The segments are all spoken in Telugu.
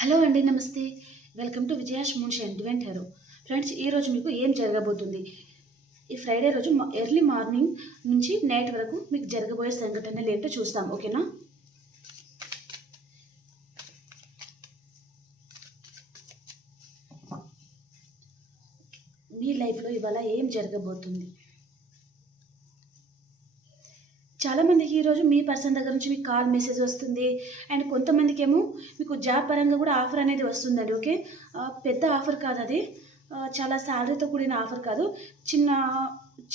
హలో అండి నమస్తే. Welcome to Vijayash Munshi and hero friends ఈరోజు మీకు ఏం జరగబోతుంది? ఈ ఫ్రైడే రోజు ఎర్లీ మార్నింగ్ నుంచి నైట్ వరకు మీకు జరగబోయే సంఘటనలు ఏంటో చూస్తాం ఓకేనా? మీ లైఫ్లో ఇవాళ ఏం జరగబోతుంది? చాలామందికి ఈరోజు మీ పర్సన్ దగ్గర నుంచి మీకు కాల్ మెసేజ్ వస్తుంది. అండ్ కొంతమందికి ఏమో మీకు జాబ్ పరంగా కూడా ఆఫర్ అనేది వస్తుందండి ఓకే? పెద్ద ఆఫర్ కాదు అది. చాలా శాలరీతో కూడిన ఆఫర్ కాదు. చిన్న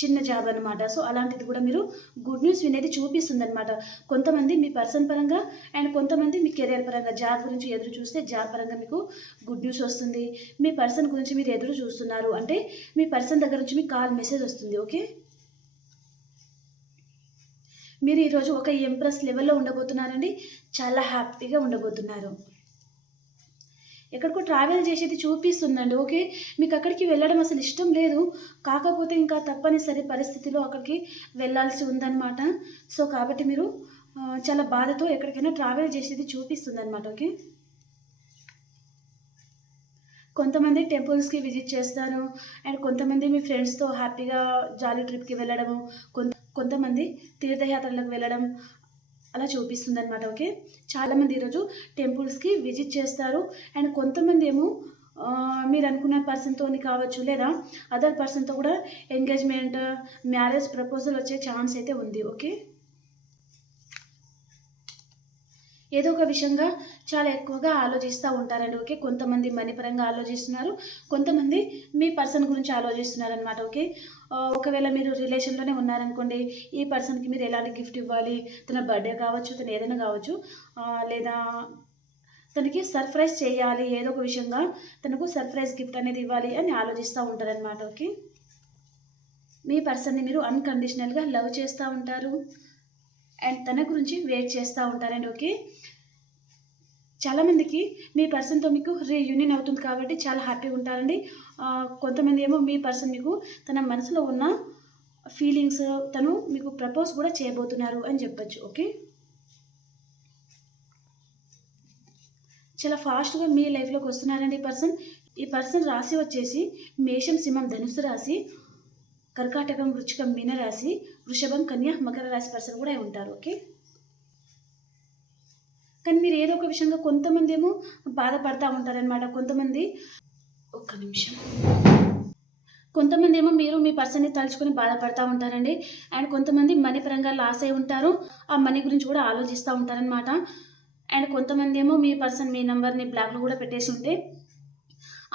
చిన్న జాబ్ అనమాట సో అలాంటిది కూడా మీరు గుడ్ న్యూస్ వినేది చూపిస్తుంది అనమాట కొంతమంది మీ పర్సన్ పరంగా అండ్ కొంతమంది మీ కెరియర్ పరంగా జాబ్ గురించి ఎదురు చూస్తే జాబ్ పరంగా మీకు గుడ్ న్యూస్ వస్తుంది. మీ పర్సన్ గురించి మీరు ఎదురు చూస్తున్నారు అంటే మీ పర్సన్ దగ్గర నుంచి మీకు కాల్ మెసేజ్ వస్తుంది ఓకే? మీరు ఈరోజు ఒక ఎంప్రెస్ లెవెల్లో ఉండబోతున్నారండి. చాలా హ్యాపీగా ఉండబోతున్నారు. ఎక్కడికో ట్రావెల్ చేసేది చూపిస్తుందండి ఓకే? మీకు అక్కడికి వెళ్ళడం అసలు ఇష్టం లేదు. కాకపోతే ఇంకా తప్పనిసరి పరిస్థితిలో అక్కడికి వెళ్ళాల్సి ఉందన్నమాట. సో కాబట్టి మీరు చాలా బాధతో ఎక్కడికైనా ట్రావెల్ చేసేది చూపిస్తుంది అనమాట ఓకే? కొంతమంది టెంపుల్స్కి విజిట్ చేస్తారు. అండ్ కొంతమంది మీ ఫ్రెండ్స్తో హ్యాపీగా జాలీ ట్రిప్కి వెళ్ళడము కొంత కొంతమంది తీర్థయాత్రలకు వెళ్ళడం అలా చూపిస్తుంది అనమాట ఓకే? చాలామంది ఈరోజు టెంపుల్స్కి విజిట్ చేస్తారు. అండ్ కొంతమంది ఏమో మీరు అనుకున్న పర్సన్తో కావచ్చు లేదా అదర్ పర్సన్తో కూడా ఎంగేజ్మెంట్ మ్యారేజ్ ప్రపోజల్ వచ్చే ఛాన్స్ అయితే ఉంది ఓకే? ఏదో ఒక విషయంగా చాలా ఎక్కువగా ఆలోచిస్తూ ఉంటారండి. ఓకే కొంతమంది మనీ పరంగా ఆలోచిస్తున్నారు కొంతమంది మీ పర్సన్ గురించి ఆలోచిస్తున్నారు అనమాట ఓకే ఒకవేళ మీరు రిలేషన్లోనే ఉన్నారనుకోండి ఈ పర్సన్కి మీరు ఎలాంటి గిఫ్ట్ ఇవ్వాలి? తన బర్త్డే కావచ్చు తను ఏదైనా కావచ్చు లేదా తనకి సర్ప్రైజ్ చేయాలి ఏదో ఒక విషయంగా తనకు సర్ప్రైజ్ గిఫ్ట్ అనేది ఇవ్వాలి అని ఆలోచిస్తూ ఉంటారనమాట ఓకే మీ పర్సన్ని మీరు అన్కండిషనల్గా లవ్ చేస్తూ ఉంటారు. అండ్ తన గురించి వెయిట్ చేస్తూ ఉంటారండి ఓకే? చాలామందికి మీ పర్సన్తో మీకు రీయూనియన్ అవుతుంది కాబట్టి చాలా హ్యాపీగా ఉంటారండి. కొంతమంది ఏమో మీ పర్సన్ మీకు తన మనసులో ఉన్న ఫీలింగ్స్ తను మీకు ప్రపోజ్ కూడా చేయబోతున్నారు అని చెప్పొచ్చు ఓకే? చాలా ఫాస్ట్గా మీ లైఫ్లోకి వస్తున్నారండి ఈ పర్సన్. ఈ పర్సన్ రాశి వచ్చేసి మేషం సింహం ధనుసు రాశి కర్కాటకం వృచ్చికం మీన రాసి వృషభం కన్యా మకర రాశి పర్సన్ కూడా ఉంటారు ఓకే? కానీ మీరు ఏదో ఒక విషయంగా కొంతమంది ఏమో బాధపడతా ఉంటారనమాట కొంతమంది ఒక్క నిమిషం. కొంతమంది ఏమో మీరు మీ పర్సన్ని తలుచుకొని బాధపడతా ఉంటారండి. అండ్ కొంతమంది మనీ పరంగా లాస్ అయి ఉంటారు. ఆ మనీ గురించి కూడా ఆలోచిస్తూ ఉంటారనమాట అండ్ కొంతమంది ఏమో మీ పర్సన్ మీ నెంబర్ని బ్లాక్లో కూడా పెట్టేసి ఉంటే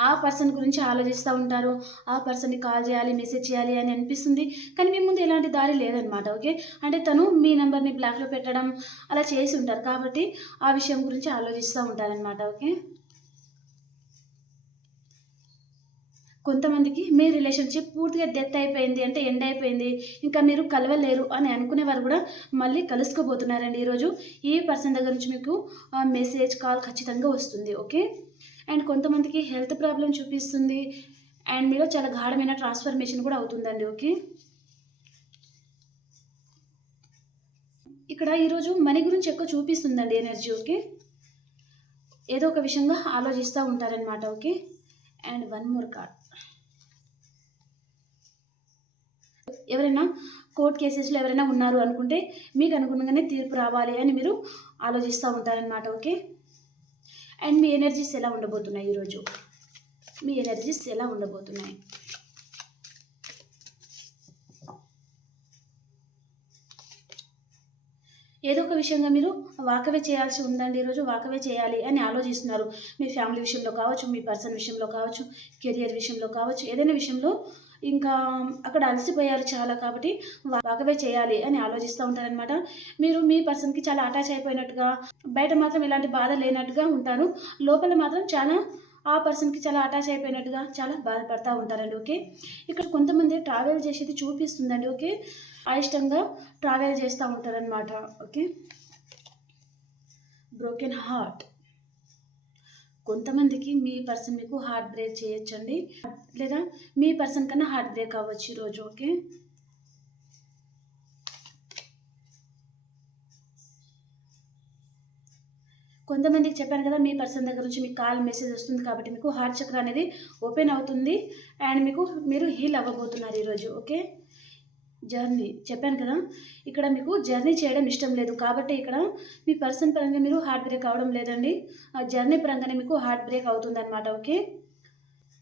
ఆ పర్సన్ గురించి ఆలోచిస్తూ ఉంటారు. ఆ పర్సన్ని కాల్ చేయాలి మెసేజ్ చేయాలి అని అనిపిస్తుంది. కానీ మీ ముందు ఎలాంటి దారి లేదనమాట ఓకే అంటే తను మీ నెంబర్ని బ్లాక్లో పెట్టడం అలా చేసి ఉంటారు. కాబట్టి ఆ విషయం గురించి ఆలోచిస్తూ ఉంటారనమాట ఓకే కొంతమందికి మీ రిలేషన్షిప్ పూర్తిగా డెత్ అయిపోయింది అంటే ఎండ్ అయిపోయింది. ఇంకా మీరు కలవలేరు అని అనుకునే వారు కూడా మళ్ళీ కలుసుకోబోతున్నారండి. ఈరోజు ఈ పర్సన్ దగ్గర నుంచి మీకు మెసేజ్ కాల్ ఖచ్చితంగా వస్తుంది ఓకే అండ్ కొంతమందికి హెల్త్ ప్రాబ్లం చూపిస్తుంది. అండ్ మీలో చాలా గాఢమైన ట్రాన్స్ఫర్మేషన్ కూడా అవుతుందండి ఓకే? ఇక్కడ ఈరోజు మనీ గురించి ఎక్కువ చూపిస్తుందండి ఎనర్జీ ఓకే? ఏదో ఒక విషయంగా ఆలోచిస్తూ ఉంటారనమాట okay? And one more card. ఎవరైనా కోర్ట్ కేసెస్లో ఎవరైనా ఉన్నారు అనుకుంటే మీకు అనుగుణంగానే తీర్పు రావాలి అని మీరు ఆలోచిస్తూ ఉంటారనమాట ఓకే? అండ్ మీ ఎనర్జీస్ ఎలా ఉండబోతున్నాయి ఈరోజు? మీ ఎనర్జీస్ ఎలా ఉండబోతున్నాయి? ఏదో ఒక విషయంగా మీరు వాకవే చేయాల్సి ఉందండి ఈరోజు వాకవే చేయాలి అని ఆలోచిస్తున్నారు. మీ ఫ్యామిలీ విషయంలో కావచ్చు మీ పర్సన్ విషయంలో కావచ్చు కెరియర్ విషయంలో కావచ్చు ఏదైనా విషయంలో ఇంకా అక్కడ అలసిపోయారు చాలా కాబట్టి వా- వాకవే చేయాలి అని ఆలోచిస్తూ ఉంటారనమాట మీరు మీ పర్సన్కి చాలా అటాచ్ అయిపోయినట్టుగా బయట మాత్రం ఇలాంటి బాధ లేనట్టుగా ఉంటారు. లోపల మాత్రం చాలా ఆ పర్సన్కి చాలా అటాచ్ అయిపోయినట్టుగా చాలా బాధపడతా ఉంటారండి ఓకే? ఇక్కడ కొంతమంది ట్రావెల్ చేసేది చూపిస్తుందండి ఓకే? అయిష్టంగా ట్రావెల్ చేస్తూ ఉంటారనమాట ఓకే? Broken heart. కొంతమందికి మీ పర్సన్ మీకు హార్ట్ బ్రేక్ చేయొచ్చండి. లేదా మీ పర్సన్ కన్నా హార్ట్ బ్రేక్ అవ్వచ్చు ఈరోజు ఓకే? కొంతమందికి చెప్పాను కదా మీ పర్సన్ దగ్గర నుంచి మీకు కాల్ మెసేజ్ వస్తుంది కాబట్టి మీకు హార్ట్ చక్ర అనేది ఓపెన్ అవుతుంది. అండ్ మీకు మీరు హీల్ అవ్వబోతున్నారు ఈరోజు ఓకే? జర్నీ చెప్పాను కదా. ఇక్కడ మీకు జర్నీ చేయడం ఇష్టం లేదు. కాబట్టి ఇక్కడ మీ పర్సన్ పరంగా మీరు హార్ట్ బ్రేక్ అవ్వడం లేదండి. ఆ జర్నీ పరంగానే మీకు హార్ట్ బ్రేక్ అవుతుంది అనమాట ఓకే?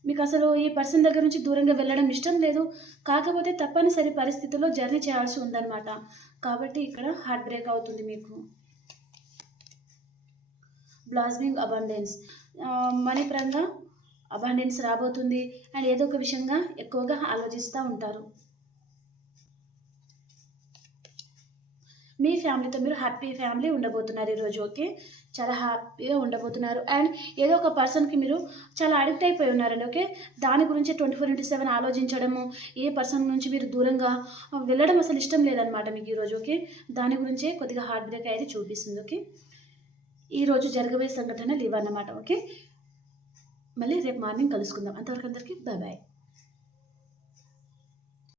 మీకు అసలు ఈ పర్సన్ దగ్గర నుంచి దూరంగా వెళ్ళడం ఇష్టం లేదు. కాకపోతే తప్పనిసరి పరిస్థితుల్లో జర్నీ చేయాల్సి ఉందన్నమాట. కాబట్టి ఇక్కడ హార్ట్ బ్రేక్ అవుతుంది మీకు. Blossoming abundance. మనీ పరంగా అబండెన్స్ రాబోతుంది. అండ్ ఏదో ఒక విషయంగా ఎక్కువగా ఆలోచిస్తూ ఉంటారు. మీ ఫ్యామిలీతో మీరు హ్యాపీ ఫ్యామిలీ ఉండబోతున్నారు ఈరోజు ఓకే? చాలా హ్యాపీగా ఉండబోతున్నారు. అండ్ ఏదో ఒక పర్సన్కి మీరు చాలా అడిక్ట్ అయిపోయి ఉన్నారండి ఓకే? దాని గురించి ట్వంటీ ఫోర్ ఇంటూ సెవెన్ ఆలోచించడము ఏ పర్సన్ నుంచి మీరు దూరంగా వెళ్ళడం అసలు ఇష్టం లేదనమాట మీకు ఈరోజు ఓకే? దాని గురించే కొద్దిగా హార్ట్ బ్రేక్ అయితే చూపిస్తుంది ఓకే? ఈరోజు జరగబోయే సంఘటన లీవ్ అన్నమాట ఓకే? మళ్ళీ రేపు మార్నింగ్ కలుసుకుందాం. అంతవరకు అందరికీ బాయ్ బాయ్